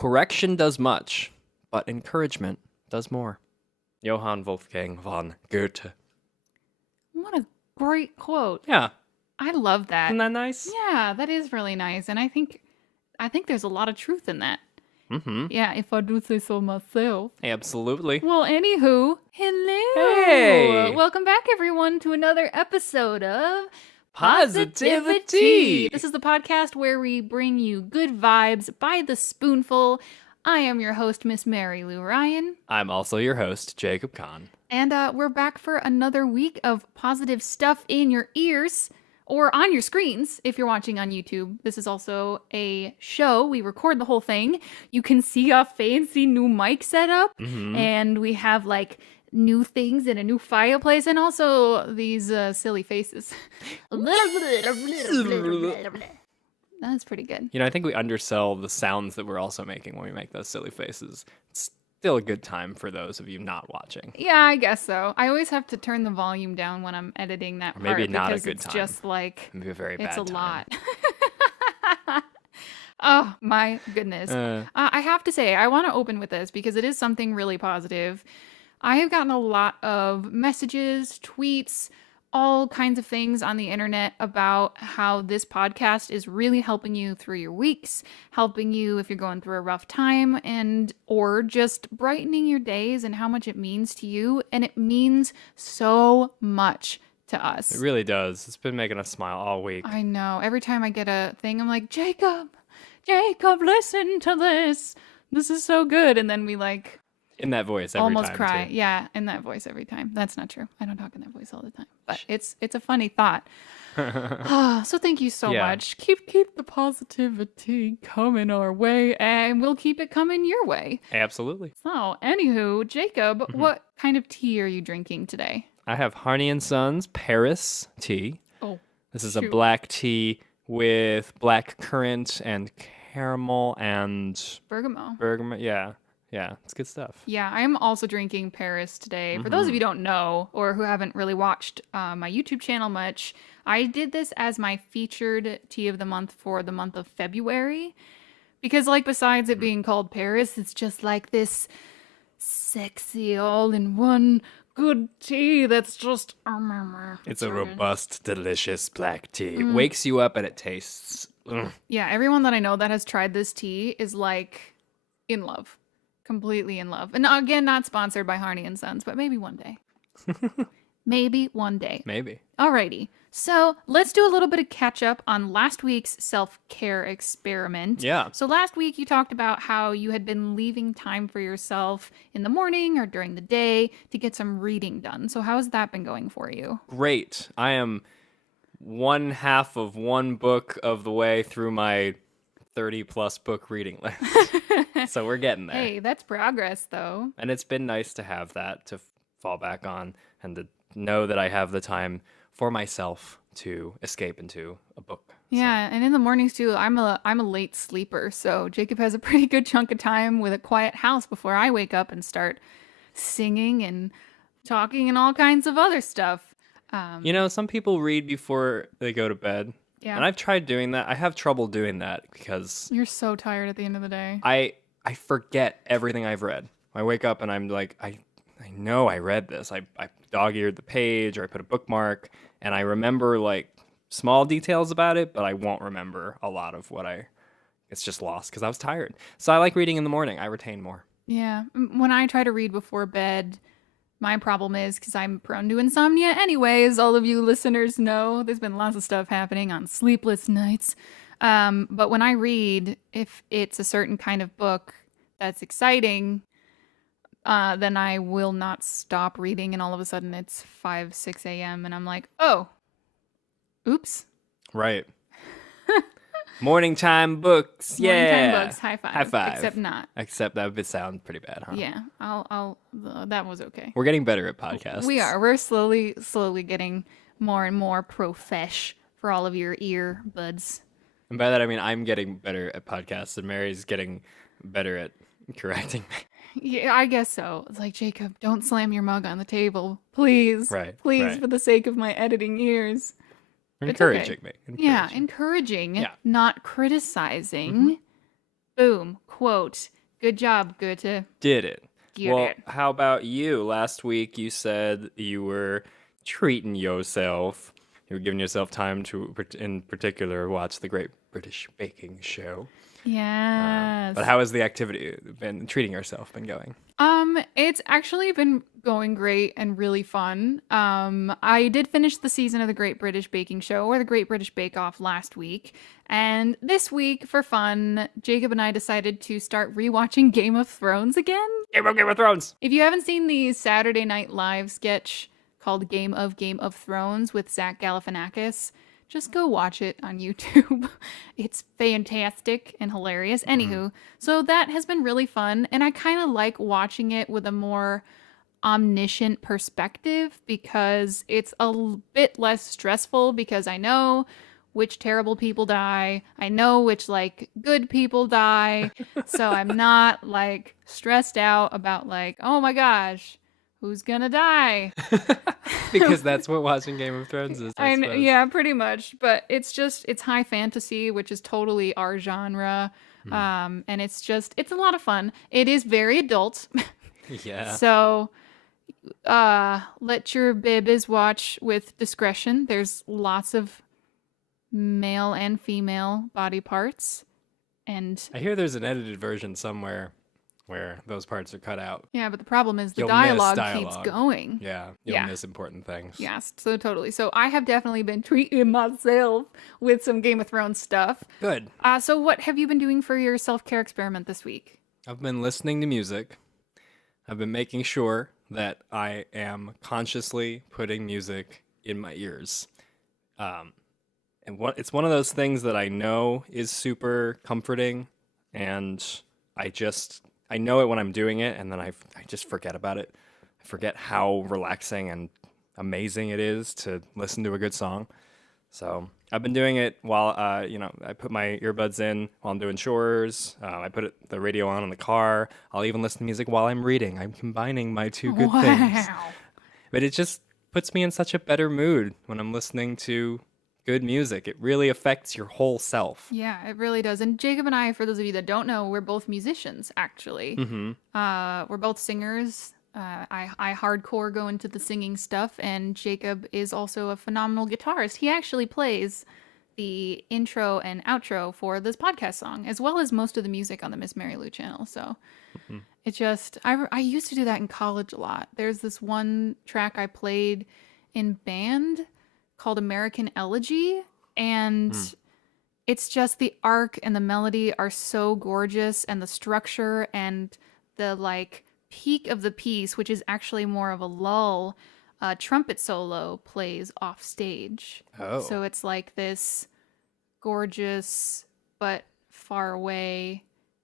Correction does much, but encouragement does more. Johann Wolfgang von Goethe. What a great quote. Yeah. I love that. Isn't that nice? Yeah, that is really nice. And I think there's a lot of truth in that. Mm-hmm. Yeah, if I do say so myself. Absolutely. Well, anywho, hello. Hey. Welcome back, everyone, to another episode of Positivity. This is the podcast where we bring you good vibes by the spoonful. I am your host, Miss Mary Lou Ryan. I'm also your host, Jacob Kahn. And we're back for another week of positive stuff in your ears or on your screens if you're watching on YouTube. This is also a show. We record the whole thing. You can see a fancy new mic setup, and we have like new things and a new fireplace, and also these silly faces. That's pretty good. You know, I think we undersell the sounds that we're also making when we make those silly faces. It's still a good time for those of you not watching. Yeah, I guess so. I always have to turn the volume down when I'm editing that part. Maybe not a because good it's time. just like Maybe a very bad it's a time. lot. Oh my goodness. I have to say, I want to open with this because it is something really positive. I have gotten a lot of messages, tweets, all kinds of things on the internet about how this podcast is really helping you through your weeks, helping you if you're going through a rough time, and or just brightening your days, and how much it means to you. And it means so much to us. It really does. It's been making us smile all week. I know. Every time I get a thing, I'm like, Jacob, listen to this. This is so good. And then we like In that voice every almost time, cry. too. Yeah, in that voice every time. That's not true. I don't talk in that voice all the time. But it's a funny thought. So thank you so much. Keep the positivity coming our way, and we'll keep it coming your way. Absolutely. So, anywho, Jacob, what kind of tea are you drinking today? I have Harney & Sons Paris tea. Oh, This is a shoot. black tea with black currant and caramel and Bergamot. bergamot. Yeah, it's good stuff. Yeah, I'm also drinking Paris today. For those of you who don't know or who haven't really watched my YouTube channel much, I did this as my featured tea of the month for the month of February. Because like besides it being called Paris, it's just like this sexy all-in-one good tea that's just... It's a robust, delicious black tea. It wakes you up and it tastes... Yeah, everyone that I know that has tried this tea is like in love. Completely in love. And again, not sponsored by Harney & Sons, but maybe one day. Maybe one day. Maybe. Alrighty. So let's do a little bit of catch up on last week's self-care experiment. Yeah. So last week you talked about how you had been leaving time for yourself in the morning or during the day to get some reading done. So how has that been going for you? Great. I am one half of one book of the way through my 30-plus book reading list. So we're getting there. Hey, that's progress though. And it's been nice to have that to fall back on and to know that I have the time for myself to escape into a book. Yeah, and in the mornings too, I'm a late sleeper, so Jacob has a pretty good chunk of time with a quiet house before I wake up and start singing and talking and all kinds of other stuff. You know, some people read before they go to bed. Yeah. And I've tried doing that. I have trouble doing that because You're so tired at the end of the day. I forget everything I've read. I wake up and I'm like, I know I read this. I dog-eared the page or I put a bookmark and I remember like small details about it, but I won't remember a lot of it's just lost because I was tired. So I like reading in the morning. I retain more. Yeah. When I try to read before bed, my problem is because I'm prone to insomnia anyway, as all of you listeners know. There's been lots of stuff happening on sleepless nights. But when I read, if it's a certain kind of book that's exciting, then I will not stop reading. And all of a sudden it's 5, 6 a.m. And I'm like, oh, oops. Right. Morning time books. Yeah. Morning time books. High five. High five. Except not. Except that would sound pretty bad, huh? Yeah. That was okay. We're getting better at podcasts. We are. We're slowly getting more and more profesh for all of your earbuds. And by that, I mean I'm getting better at podcasts and Mary's getting better at correcting me. Yeah, I guess so. It's like, Jacob, don't slam your mug on the table. Please. Right, Please, right. for the sake of my editing ears. It's Encouraging okay. me. Yeah, encouraging, Yeah. not criticizing. Boom. Quote. Good job, Goethe. Did it. Did Well, it. how about you? Last week you said you were treating yourself. You were giving yourself time to, in particular, watch the Great British Baking Show. Yes. But how has the activity been, treating yourself, been going? It's actually been going great and really fun. I did finish the season of the Great British Baking Show or the Great British Bake Off last week. And this week, for fun, Jacob and I decided to start rewatching Game of Thrones again. Game of Thrones! If you haven't seen the Saturday Night Live sketch called Game of Thrones with Zach Galifianakis, just go watch it on YouTube. It's fantastic and hilarious. Anywho, so that has been really fun. And I kind of like watching it with a more omniscient perspective because it's a bit less stressful because I know which terrible people die. I know which like good people die. So I'm not like stressed out about like, oh my gosh, who's gonna die? Because that's what watching Game of Thrones is, I suppose. Yeah, pretty much. But it's high fantasy, which is totally our genre. And it's a lot of fun. It is very adult. Yeah. So let your babies watch with discretion. There's lots of male and female body parts. And I hear there's an edited version somewhere where those parts are cut out. yeah, but the problem is the You'll miss dialogue dialogue. keeps going. Yeah, you'll miss important things. Yes, so totally. So I have definitely been treating myself with some Game of Thrones stuff. Good. So what have you been doing for your self-care experiment this week? I've been listening to music. I've been making sure that I am consciously putting music in my ears. It's one of those things that I know is super comforting, and I know it when I'm doing it, and then I just forget about it. I forget how relaxing and amazing it is to listen to a good song. So I've been doing it while, I put my earbuds in while I'm doing chores. I put the radio on in the car. I'll even listen to music while I'm reading. I'm combining my two good things. But it just puts me in such a better mood when I'm listening to good music. It really affects your whole self. Yeah, it really does. And Jacob and I, for those of you that don't know, we're both musicians, actually. We're both singers. I hardcore go into the singing stuff, and Jacob is also a phenomenal guitarist. He actually plays the intro and outro for this podcast song, as well as most of the music on the Miss Mary Lou channel. So it just, I used to do that in college a lot. There's this one track I played in band called American Elegy, and it's just the arc and the melody are so gorgeous, and the structure and the like peak of the piece, which is actually more of a lull, trumpet solo plays off stage. Oh. So it's like this gorgeous but far away.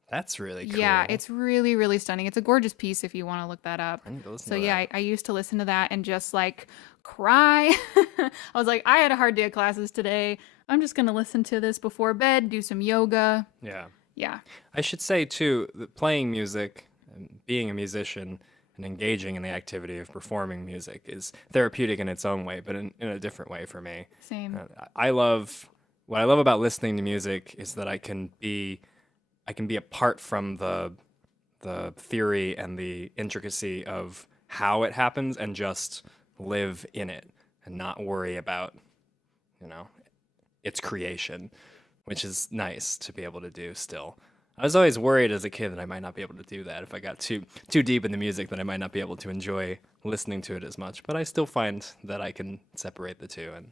That's really cool. Yeah, it's really, really stunning. It's a gorgeous piece if you want to look that up. I need to listen So to yeah, that. I used to listen to that and just like cry. I was like, I had a hard day of classes today. I'm just going to listen to this before bed, do some yoga. Yeah. Yeah. I should say, too, that playing music, and being a musician, and engaging in the activity of performing music is therapeutic in its own way, but in a different way for me. Same. What I love about listening to music is that I can be apart from the theory and the intricacy of how it happens and just live in it and not worry about, its creation, which is nice to be able to do still. I was always worried as a kid that I might not be able to do that if I got too deep in the music, that I might not be able to enjoy listening to it as much, but I still find that I can separate the two. And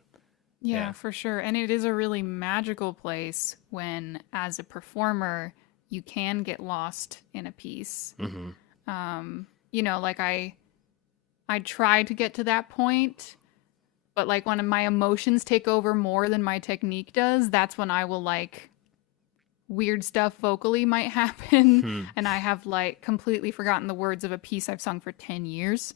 Yeah, for sure. And it is a really magical place when, as a performer, you can get lost in a piece. Like I try to get to that point, but like when my emotions take over more than my technique does, that's when I will like weird stuff vocally might happen. And I have like completely forgotten the words of a piece I've sung for 10 years.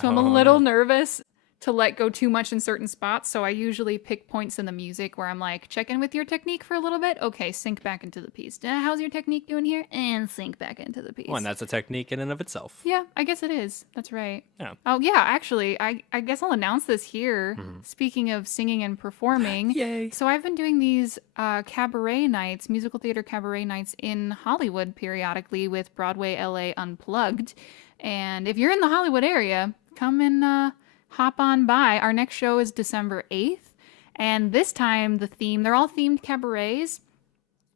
So I'm a little nervous to let go too much in certain spots. So I usually pick points in the music where I'm like, check in with your technique for a little bit. Okay, sync back into the piece. How's your technique doing here? And sync back into the piece. Well, and that's a technique in and of itself. Yeah, I guess it is. That's right. Yeah. Oh, yeah, actually, I guess I'll announce this here. Speaking of singing and performing. Yay. So I've been doing these cabaret nights, musical theater cabaret nights in Hollywood periodically with Broadway LA Unplugged. And if you're in the Hollywood area, come and hop on by. Our next show is December 8th. And this time, they're all themed cabarets.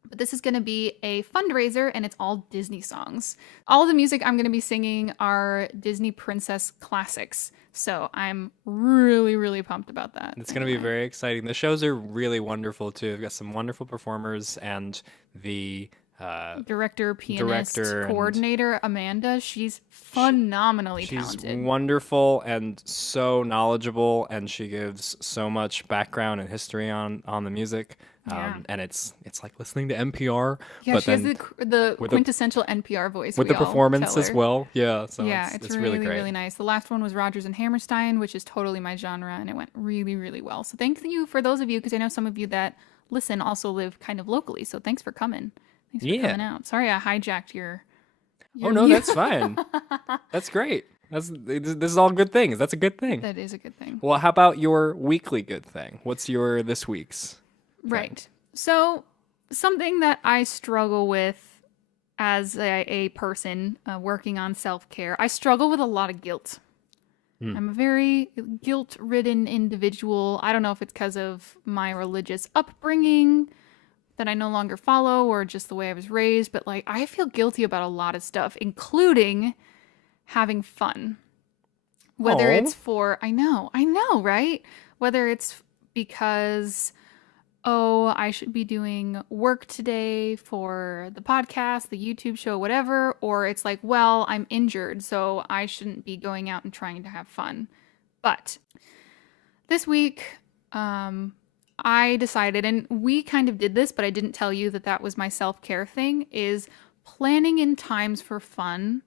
But this is going to be a fundraiser, and it's all Disney songs. All the music I'm going to be singing are Disney princess classics. So I'm really, really pumped about that. It's going to be very exciting. The shows are really wonderful, too. We've got some wonderful performers, and the director, pianist, coordinator, Amanda. She's phenomenally talented. She's wonderful and so knowledgeable, and she gives so much background and history on the music. And it's like listening to NPR. Yeah, but she has the quintessential NPR voice with the performance as well. Yeah, so yeah, it's really great. Really nice. The last one was Rodgers and Hammerstein, which is totally my genre, and it went really, really well. So thank you for those of you, because I know some of you that listen also live kind of locally. So thanks for coming. Thanks for coming out. Sorry, I hijacked your oh no, that's fine. That's great. This is all good things. That's a good thing. That is a good thing. Well, how about your weekly good thing? What's your this week's? Right. So something that I struggle with as a person working on self-care, I struggle with a lot of guilt. I'm a very guilt-ridden individual. I don't know if it's because of my religious upbringing that I no longer follow, or just the way I was raised, but like I feel guilty about a lot of stuff, including having fun. Whether it's for, I know, right? Whether it's because, oh, I should be doing work today for the podcast, the YouTube show, whatever, or it's like, well, I'm injured, so I shouldn't be going out and trying to have fun. But this week, I decided, and we kind of did this, but I didn't tell you that was my self-care thing, is planning in times for fun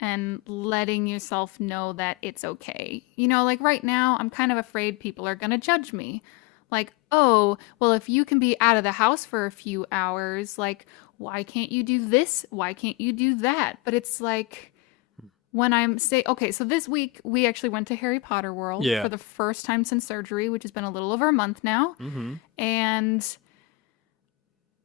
and letting yourself know that it's okay. You know, like right now, I'm kind of afraid people are going to judge me. Like, oh, well, if you can be out of the house for a few hours, like, why can't you do this? Why can't you do that? But it's like, when okay, so this week we actually went to Harry Potter World for the first time since surgery, which has been a little over a month now. And,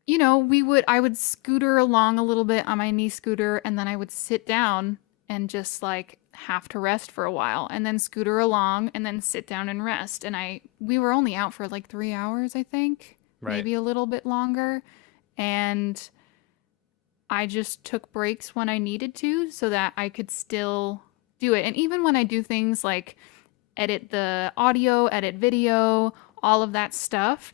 you know, I would scooter along a little bit on my knee scooter, and then I would sit down and just like have to rest for a while, and then scooter along and then sit down and rest. And we were only out for like 3 hours, I think, maybe a little bit longer. And I just took breaks when I needed to so that I could still do it. And even when I do things like edit the audio, edit video, all of that stuff,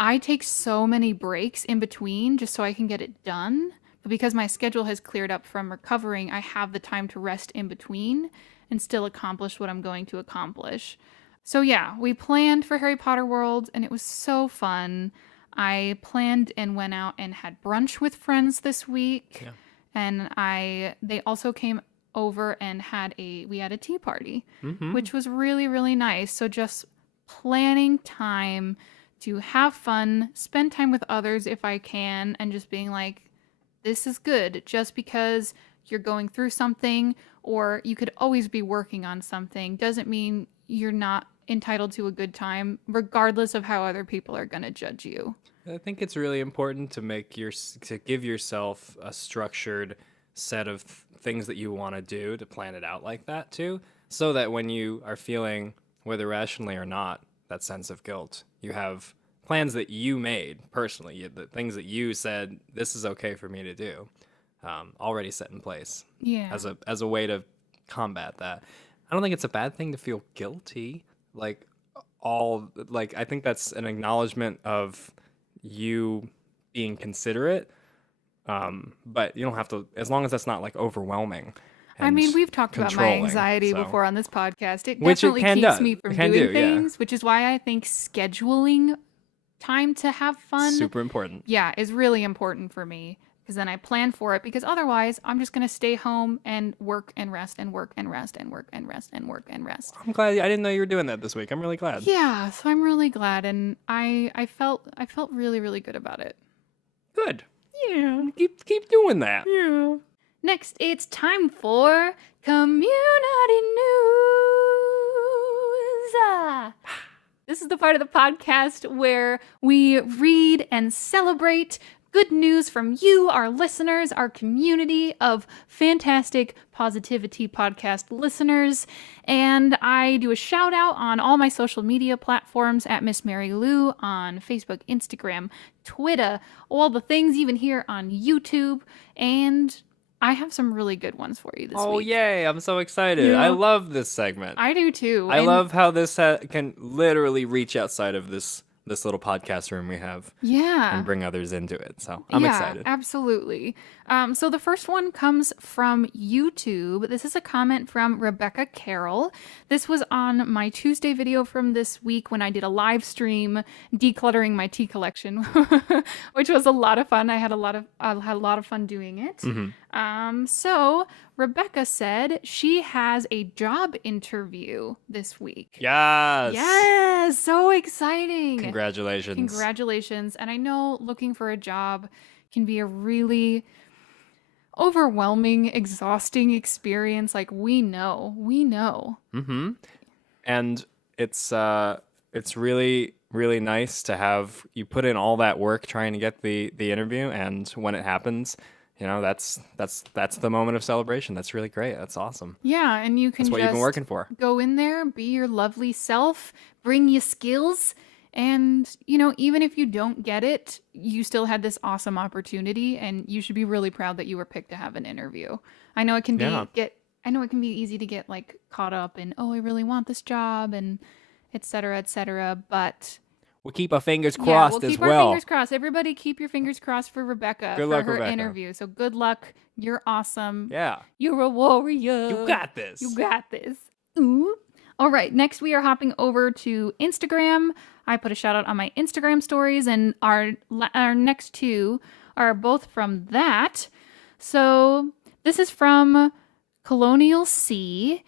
I take so many breaks in between just so I can get it done. But because my schedule has cleared up from recovering, I have the time to rest in between and still accomplish what I'm going to accomplish. So yeah, we planned for Harry Potter World, and it was so fun. I planned and went out and had brunch with friends this week. Yeah. And they also came over and we had a tea party, which was really, really nice. So just planning time to have fun, spend time with others if I can, and just being like, this is good. Just because you're going through something, or you could always be working on something, doesn't mean you're not entitled to a good time, regardless of how other people are going to judge you. I think it's really important to give yourself a structured set of things that you want to do, to plan it out like that too, so that when you are feeling, whether rationally or not, that sense of guilt, you have plans that you made personally, the things that you said, this is okay for me to do, already set in place. Yeah. As a way to combat that. I don't think it's a bad thing to feel guilty. I think that's an acknowledgement of you being considerate. But you don't have to, as long as that's not like overwhelming. I mean, we've talked about my anxiety before on this podcast. It definitely keeps me from doing things, which is why I think scheduling time to have fun, super important. Yeah, is really important for me, because then I plan for it, because otherwise I'm just going to stay home and work and rest and work and rest and work and rest and work and rest. I'm glad. I didn't know you were doing that this week. I'm really glad. Yeah, so I'm really glad, and I felt really, really good about it. Good. Yeah. Keep doing that. Yeah. Next, it's time for community news. This is the part of the podcast where we read and celebrate good news from you, our listeners, our community of fantastic Positivity Podcast listeners. And I do a shout out on all my social media platforms at Miss Mary Lou on Facebook, Instagram, Twitter, all the things, even here on YouTube. And I have some really good ones for you this week. Oh, yay. I'm so excited. Yeah. I love this segment. I do too. I love how this can literally reach outside of this little podcast room we have. Yeah. And bring others into it. So I'm excited. Absolutely. So the first one comes from YouTube. This is a comment from Rebecca Carroll. This was on my Tuesday video from this week when I did a live stream decluttering my tea collection, which was a lot of fun. I had a lot of fun doing it. Mm-hmm. So Rebecca said she has a job interview this week. Yes. Yes. So exciting. Congratulations. Congratulations. And I know looking for a job can be a really overwhelming, exhausting experience. Like we know. Mm-hmm. And it's really, really nice to have you put in all that work trying to get the interview, and when it happens, you know, that's the moment of celebration. That's really great. That's awesome. Yeah, and you can That's what just you've been working for. go in there, be your lovely self, bring your skills, and, you know, even if you don't get it, you still had this awesome opportunity, and you should be really proud that you were picked to have an interview. I know it can be easy to get like caught up in, oh, I really want this job and et cetera, but We'll keep our fingers crossed we'll as keep well. Our fingers crossed. Everybody keep your fingers crossed for Rebecca Good luck, for her Rebecca. interview. So good luck. You're awesome. Yeah. You're a warrior. You got this. You got this. Ooh. All right. Next, we are hopping over to Instagram. I put a shout out on my Instagram stories, and our next two are both from that. So this is from Colonial C.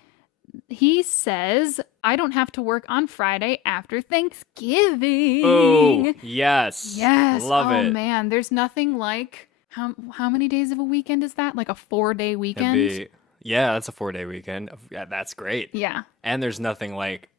He says, I don't have to work on Friday after Thanksgiving. Oh, yes. Yes. Love it. Oh, man. There's nothing like, how many days of a weekend is that? Like a 4-day weekend? Yeah, that's a 4-day weekend. Yeah, that's great. Yeah. And there's nothing like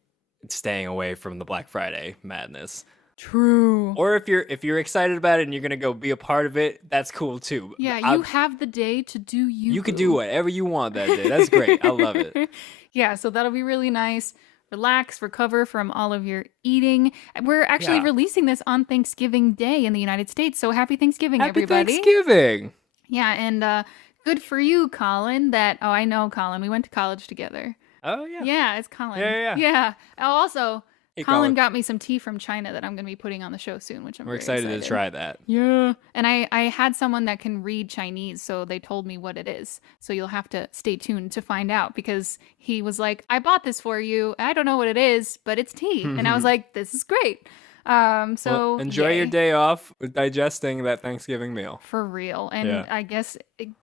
staying away from the Black Friday madness. True. Or if you're excited about it and you're gonna go be a part of it, that's cool too. Yeah, you have the day to do you. You can do whatever you want that day. That's great. I love it. Yeah, so that'll be really nice. Relax, recover from all of your eating. We're actually releasing this on Thanksgiving Day in the United States. So happy Thanksgiving, everybody. Happy Thanksgiving. Yeah, and good for you, Colin. I know Colin. We went to college together. Oh, yeah. Yeah, it's Colin. Yeah. Oh, also, Hey, Colin got me some tea from China that I'm going to be putting on the show soon, which I'm We're very excited to try that. Yeah. And I had someone that can read Chinese, so they told me what it is. So you'll have to stay tuned to find out, because he was like, I bought this for you. I don't know what it is, but it's tea. And I was like, this is great. So enjoy your day off with digesting that Thanksgiving meal. For real. And I guess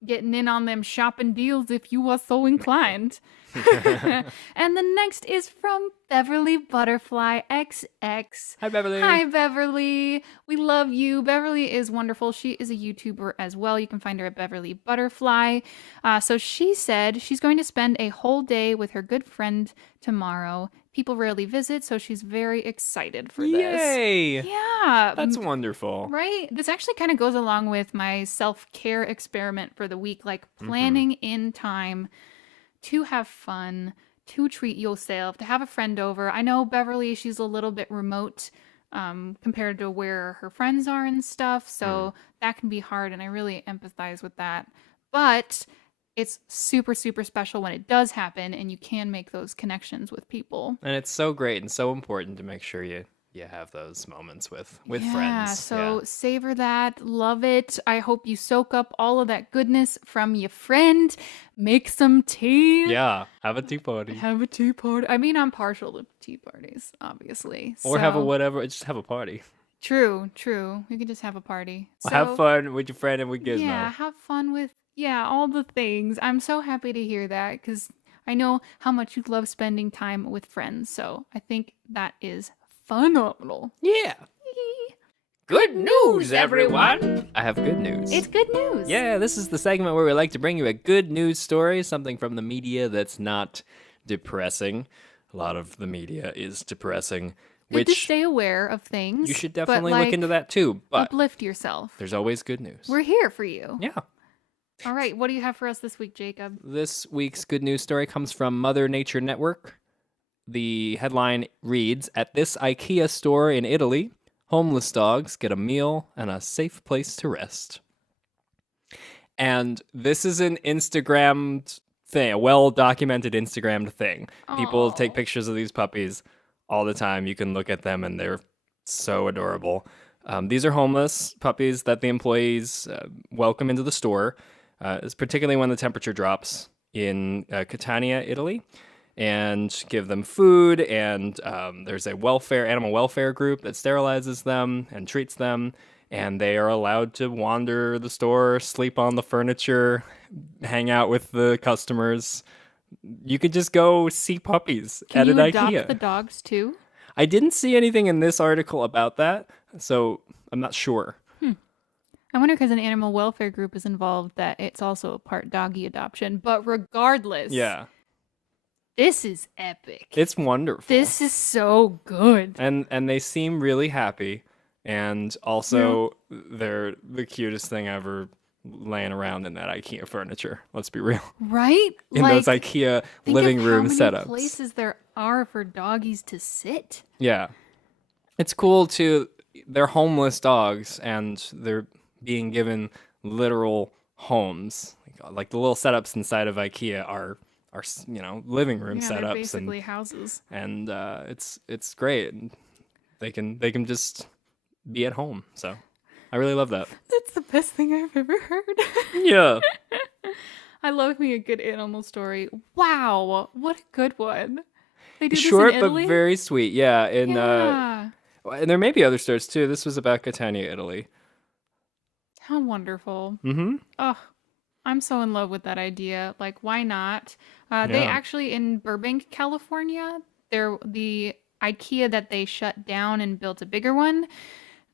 getting in on them shopping deals if you are so inclined. And the next is from Beverly Butterfly XX. Hi, Beverly. Hi, Beverly. We love you. Beverly is wonderful. She is a YouTuber as well. You can find her at Beverly Butterfly. So she said she's going to spend a whole day with her good friend tomorrow. People rarely visit, so she's very excited for this. Yay! Yeah. That's wonderful. Right? This actually kind of goes along with my self-care experiment for the week, like planning in time to have fun, to treat yourself, to have a friend over. I know Beverly, she's a little bit remote compared to where her friends are and stuff, so that can be hard, and I really empathize with that. But it's super, super special when it does happen, and you can make those connections with people. And it's so great and so important to make sure you have those moments with friends. So savor that. Love it. I hope you soak up all of that goodness from your friend. Make some tea. Yeah. Have a tea party. Have a tea party. I mean, I'm partial to tea parties, obviously. Or have a whatever. Just have a party. True, true. We could just have a party. Well, have So, fun with your friend and with yeah, Gizmo. have fun with, yeah, all the things. I'm so happy to hear that because I know how much you love spending time with friends. So I think that is phenomenal. Yeah. Good news, everyone. I have good news. It's good news. Yeah, this is the segment where we like to bring you a good news story, something from the media that's not depressing. A lot of the media is depressing, Good to which stay aware of things. you should but, definitely look into like, that too. But uplift yourself. there's always good news. We're here for you. Yeah. All right, what do you have for us this week, Jacob? This week's good news story comes from Mother Nature Network. The headline reads, "At this IKEA store in Italy, homeless dogs get a meal and a safe place to rest." And this is an Instagrammed thing, a well-documented Instagrammed thing. People take Aw. pictures of these puppies all the time. You can look at them and they're so adorable. These are homeless puppies that the employees welcome into the store, it's particularly when the temperature drops in Catania, Italy, and give them food. And there's a animal welfare group that sterilizes them and treats them. And they are allowed to wander the store, sleep on the furniture, hang out with the customers. You could just go see puppies Can at you an adopt IKEA. the dogs too? I didn't see anything in this article about that, so I'm not sure. I wonder because an animal welfare group is involved that it's also a part doggy adoption. But regardless, Yeah, this is epic. it's wonderful. This is so good. and they seem really happy, and also they're the cutest thing ever laying around in that IKEA furniture. Let's be real. Right? In those IKEA think living of room how many setups. places there are for doggies to sit. Yeah. It's cool too. They're homeless dogs and they're being given literal homes. Like the little setups inside of IKEA are living room Yeah, they're setups basically houses. and it's great. And they can just be at home. So I really love that. That's the best thing I've ever heard. Yeah. I love me a good animal story. Wow, what a good one. They do this Short in but Italy? very sweet. Yeah, Yeah. and there may be other stores too. This was about Catania, Italy. How wonderful. Mm-hmm. Oh, I'm so in love with that idea. Like, why not? They Yeah. actually, in Burbank, California, the IKEA that they shut down and built a bigger one,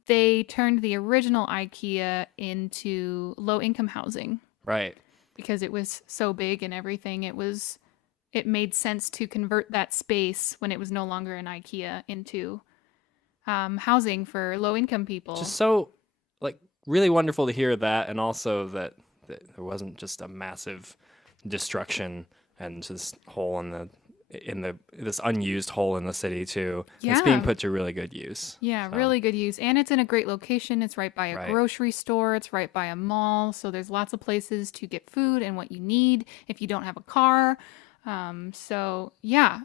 they turned the original IKEA into low-income housing Right. because it was so big and everything. It made sense to convert that space when it was no longer an IKEA into housing for low-income people. Just so like really wonderful to hear that, and also that there wasn't just a massive destruction and this hole in this unused hole in the city too. It's being Yeah. put to really good use. Yeah, So, really good use. And it's in a great location. It's right by a Right. grocery store. It's right by a mall. So there's lots of places to get food and what you need if you don't have a car. So yeah,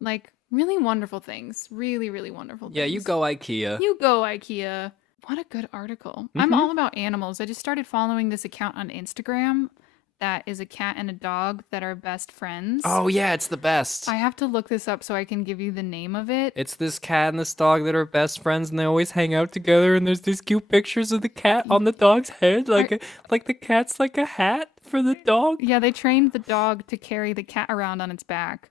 like really wonderful things. Really, really wonderful Yeah, things. you go IKEA. You go, IKEA. What a good article. I'm all about animals. I just started following this account on Instagram that is a cat and a dog that are best friends. Oh yeah, it's the best. I have to look this up so I can give you the name of it. It's this cat and this dog that are best friends, and they always hang out together. And there's these cute pictures of the cat on the dog's head, like the cat's like a hat for the dog. Yeah, they trained the dog to carry the cat around on its back.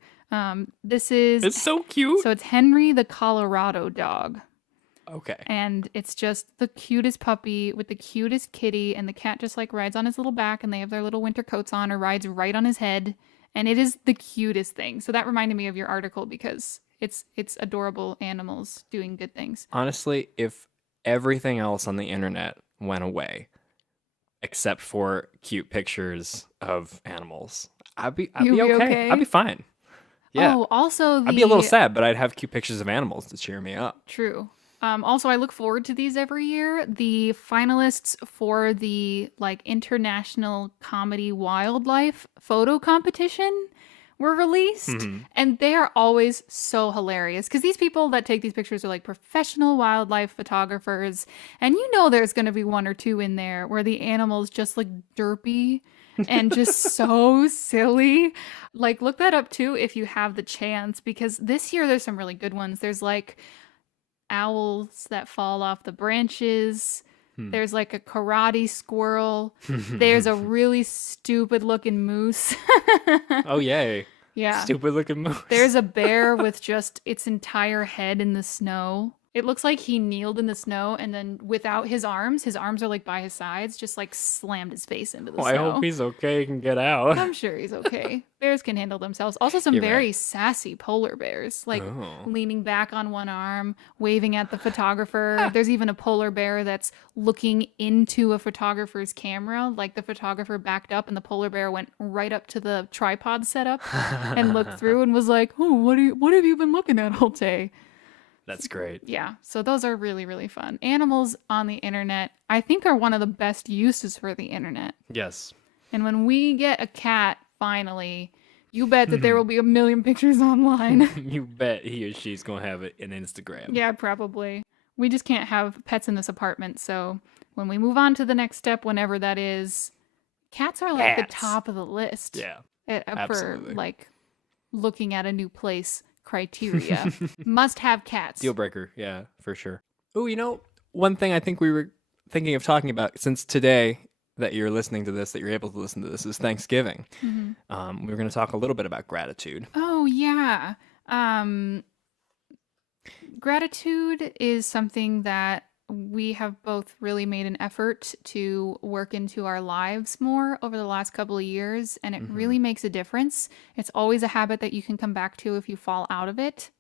This is It's so cute. so it's Henry the Colorado dog. Okay. And it's just the cutest puppy with the cutest kitty, and the cat just like rides on his little back, and they have their little winter coats on, or rides right on his head, and it is the cutest thing. So that reminded me of your article because it's adorable animals doing good things. Honestly, if everything else on the internet went away, except for cute pictures of animals, I'd be You'd be okay. okay? I'd be fine. Yeah. Oh, also I'd be a little sad, but I'd have cute pictures of animals to cheer me up. True. Also, I look forward to these every year. The finalists for the like international comedy wildlife photo competition were released, and they are always so hilarious because these people that take these pictures are like professional wildlife photographers, and you know there's going to be one or two in there where the animals just look derpy and just so silly. Like, look that up too if you have the chance, because this year there's some really good ones. There's like owls that fall off the branches. Hmm. There's like a karate squirrel. There's a really stupid looking moose. Oh, yay. Yeah. Stupid looking moose. There's a bear with just its entire head in the snow. It looks like he kneeled in the snow and then without his arms are like by his sides, just like slammed his face into the Oh, snow. I hope he's okay. He can get out. I'm sure he's okay. Bears can handle themselves. Also, some You're very right. sassy polar bears, like Oh. leaning back on one arm, waving at the photographer. There's even a polar bear that's looking into a photographer's camera. Like the photographer backed up and the polar bear went right up to the tripod setup and looked through and was like, "Oh, what have you been looking at all day?" That's great. Yeah, so those are really, really fun. Animals on the internet, I think, are one of the best uses for the internet. Yes. And when we get a cat, finally, you bet that there will be a million pictures online. You bet he or she's going to have it in Instagram. Yeah, probably. We just can't have pets in this apartment, so when we move on to the next step, whenever that is, cats are like the Cats. top of the list. Yeah. For absolutely. like looking at a new place criteria. Must have cats. Deal breaker. Yeah, for sure. Oh, one thing I think we were thinking of talking about since today that you're listening to this, that you're able to listen to this, is Thanksgiving. Mhm. We were going to talk a little bit about gratitude. Oh, yeah. Gratitude is something that we have both really made an effort to work into our lives more over the last couple of years, and it really makes a difference. It's always a habit that you can come back to if you fall out of it.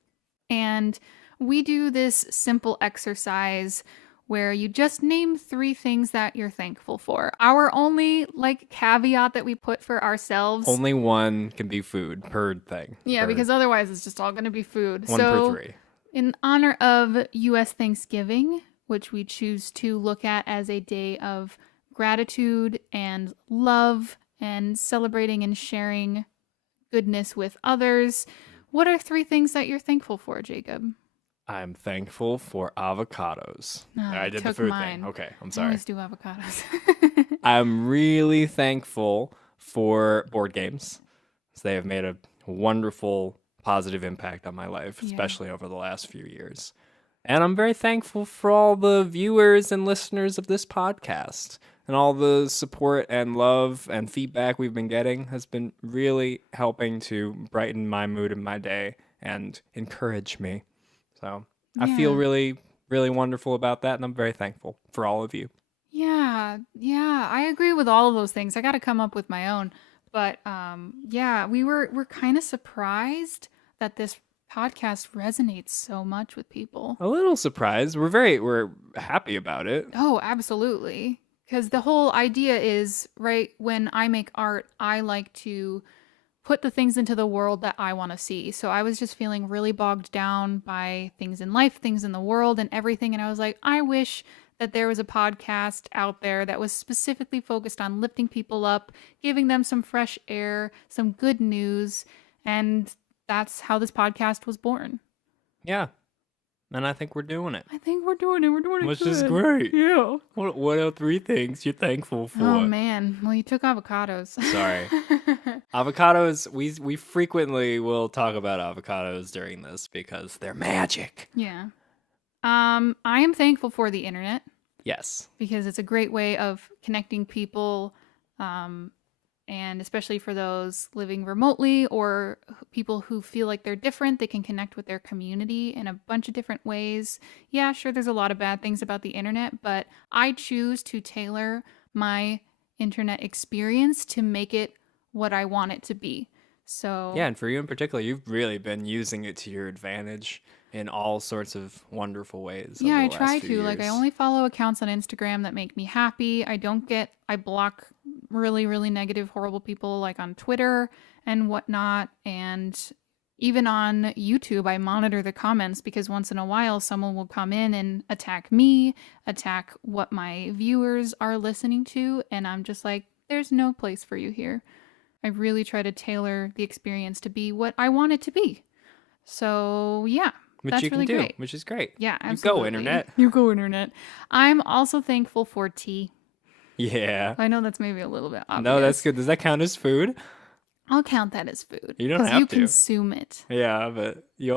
And we do this simple exercise where you just name 3 things that you're thankful for. Our only caveat that we put for ourselves. Only one can be food per thing. Yeah, per, because otherwise it's just all going to be food. one So per 3. in honor of U.S. Thanksgiving, which we choose to look at as a day of gratitude and love and celebrating and sharing goodness with others, what are 3 things that you're thankful for, Jacob? I'm thankful for avocados. Oh, I did the took food mine. thing. Okay, I'm I sorry. always do avocados. I'm really thankful for board games. They have made a wonderful positive impact on my life, Yeah. especially over the last few years. And I'm very thankful for all the viewers and listeners of this podcast. And all the support and love and feedback we've been getting has been really helping to brighten my mood and my day and encourage me. So I feel Yeah. really, really wonderful about that. And I'm very thankful for all of you. Yeah, I agree with all of those things. I got to come up with my own. But yeah, we're kind of surprised that this podcast resonates so much with people. A little surprised. We're happy about it. Oh, absolutely. Because the whole idea is, right, when I make art, I like to put the things into the world that I want to see. So I was just feeling really bogged down by things in life, things in the world, and everything. And I was like, I wish that there was a podcast out there that was specifically focused on lifting people up, giving them some fresh air, some good news. And that's how this podcast was born. Yeah. And I think we're doing it. I think we're doing it. We're doing it Which good. is great. Yeah. What are 3 things you're thankful for? Oh, man. Well, you took avocados. Sorry. Avocados, we frequently will talk about avocados during this because they're magic. Yeah. I am thankful for the internet Yes. because it's a great way of connecting people, and especially for those living remotely or people who feel like they're different, they can connect with their community in a bunch of different ways. Yeah, sure, there's a lot of bad things about the internet, but I choose to tailor my internet experience to make it what I want it to be. So Yeah, and for you in particular, you've really been using it to your advantage in all sorts of wonderful ways. yeah, over I the try last few to. Like, I years. only follow accounts on Instagram that make me happy. I block really, really negative, horrible people like on Twitter and whatnot. And even on YouTube, I monitor the comments because once in a while someone will come in and attack me, attack what my viewers are listening to. And I'm just like, there's no place for you here. I really try to tailor the experience to be what I want it to be. So, yeah. Which That's you can really do, great. which is great. Yeah, You absolutely. go, internet. You go, internet. I'm also thankful for tea. Yeah. I know that's maybe a little bit obvious. No, that's good. Does that count as food? I'll count that as food. You don't because have you to. consume it. Yeah, but you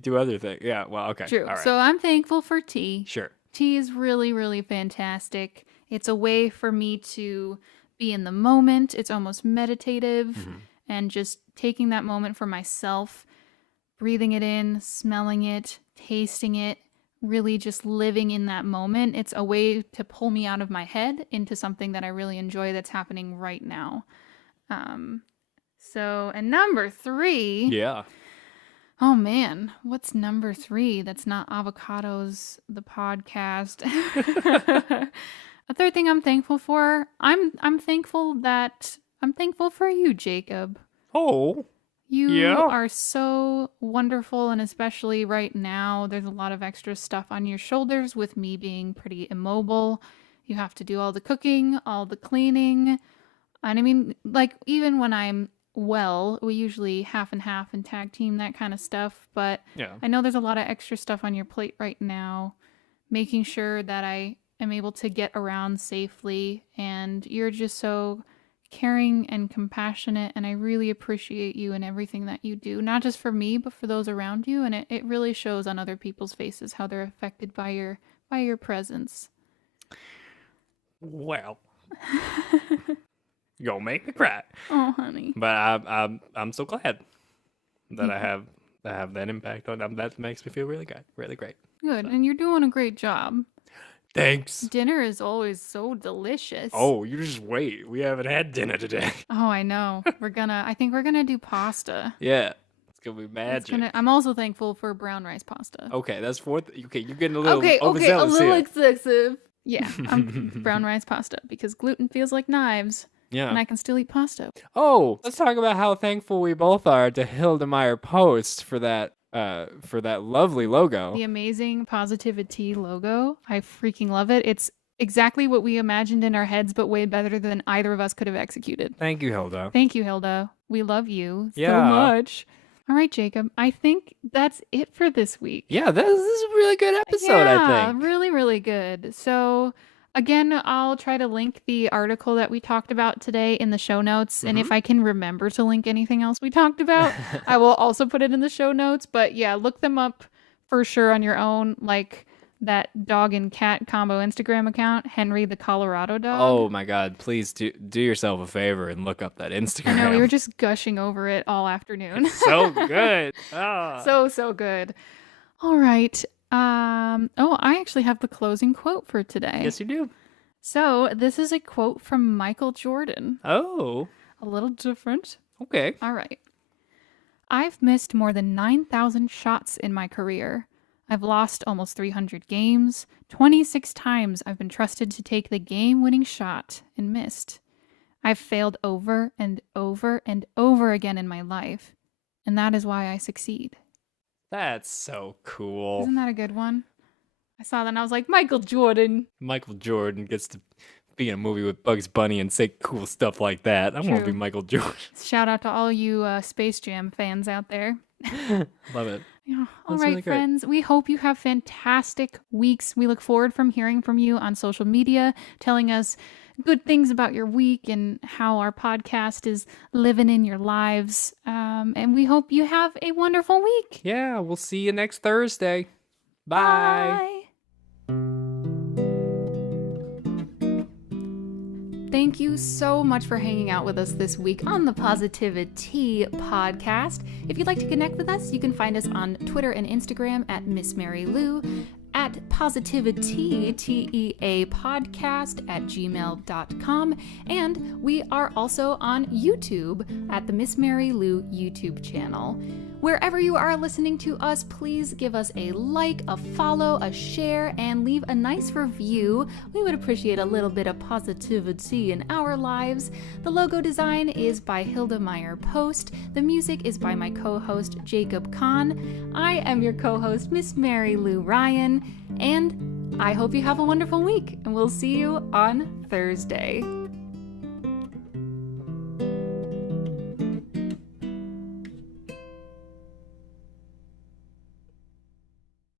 do other things. Yeah, well, okay. True. All right. So I'm thankful for tea. Sure. Tea is really, really fantastic. It's a way for me to be in the moment. It's almost meditative and just taking that moment for myself, breathing it in, smelling it, tasting it, really just living in that moment. It's a way to pull me out of my head into something that I really enjoy that's happening right now. And number 3. Yeah. Oh man, what's number 3? That's not avocados, the podcast. A third thing I'm thankful for. I'm thankful for you, Jacob. Oh. You are so wonderful, and especially right now, there's a lot of extra stuff on your shoulders with me being pretty immobile. You have to do all the cooking, all the cleaning. And I mean, like, even when I'm well, we usually half and half and tag team that kind of stuff. But I know there's a lot of extra stuff on your plate right now, making sure that I am able to get around safely. And you're just so caring and compassionate, and I really appreciate you and everything that you do, not just for me, but for those around you. And it really shows on other people's faces how they're affected by your presence. Well. You'll make me cry. Oh, honey. But I'm so glad that I have that impact on them. That makes me feel really good, really great. Good, and you're doing a great job. Thanks. Dinner is always so delicious. Oh, you just wait. We haven't had dinner today. Oh, I know. I think we're gonna do pasta. Yeah, it's gonna be magic. I'm also thankful for brown rice pasta. Okay, that's fourth. Okay, you're getting a little a overzealous little here. excessive. Yeah, brown rice pasta because gluten feels like knives. Yeah. And I can still eat pasta. Oh, let's talk about how thankful we both are to Hildemeyer Post for that lovely logo. The amazing PositiviTea logo. I freaking love it. It's exactly what we imagined in our heads, but way better than either of us could have executed. Thank you, Hilda. Thank you, Hilda. We love you so much. All right, Jacob. I think that's it for this week. Yeah, this is a really good episode, I think. Really, really good. So again, I'll try to link the article that we talked about today in the show notes. And if I can remember to link anything else we talked about, I will also put it in the show notes. But yeah, look them up for sure on your own, like that dog and cat combo Instagram account, Henry the Colorado dog. Oh my God, please do yourself a favor and look up that Instagram. I know, we were just gushing over it all afternoon. It's so good. Oh. So good. All right. I actually have the closing quote for today. Yes, you do. So this is a quote from Michael Jordan. Oh. A little different. Okay. All right. I've missed more than 9,000 shots in my career. I've lost almost 300 games. 26 times I've been trusted to take the game-winning shot and missed. I've failed over and over and over again in my life, and that is why I succeed. That's so cool. Isn't that a good one? I saw that and I was like, Michael Jordan. Michael Jordan gets to be in a movie with Bugs Bunny and say cool stuff like that. I want to be Michael Jordan. Shout out to all you Space Jam fans out there. Love it. Yeah. All right, really friends. We hope you have fantastic weeks. We look forward from hearing from you on social media, telling us good things about your week and how our podcast is living in your lives. And we hope you have a wonderful week. Yeah, we'll see you next Thursday. Bye. Thank you so much for hanging out with us this week on the PositiviTea podcast. If you'd like to connect with us, you can find us on Twitter and Instagram at Miss Mary Lou, at PositiviTea, TEA podcast at gmail.com. And we are also on YouTube at the Miss Mary Lou YouTube channel. Wherever you are listening to us, please give us a like, a follow, a share, and leave a nice review. We would appreciate a little bit of positivity in our lives. The logo design is by Hildemeyer Post. The music is by my co-host, Jacob Kahn. I am your co-host, Miss Mary Lou Ryan, and I hope you have a wonderful week, and we'll see you on Thursday.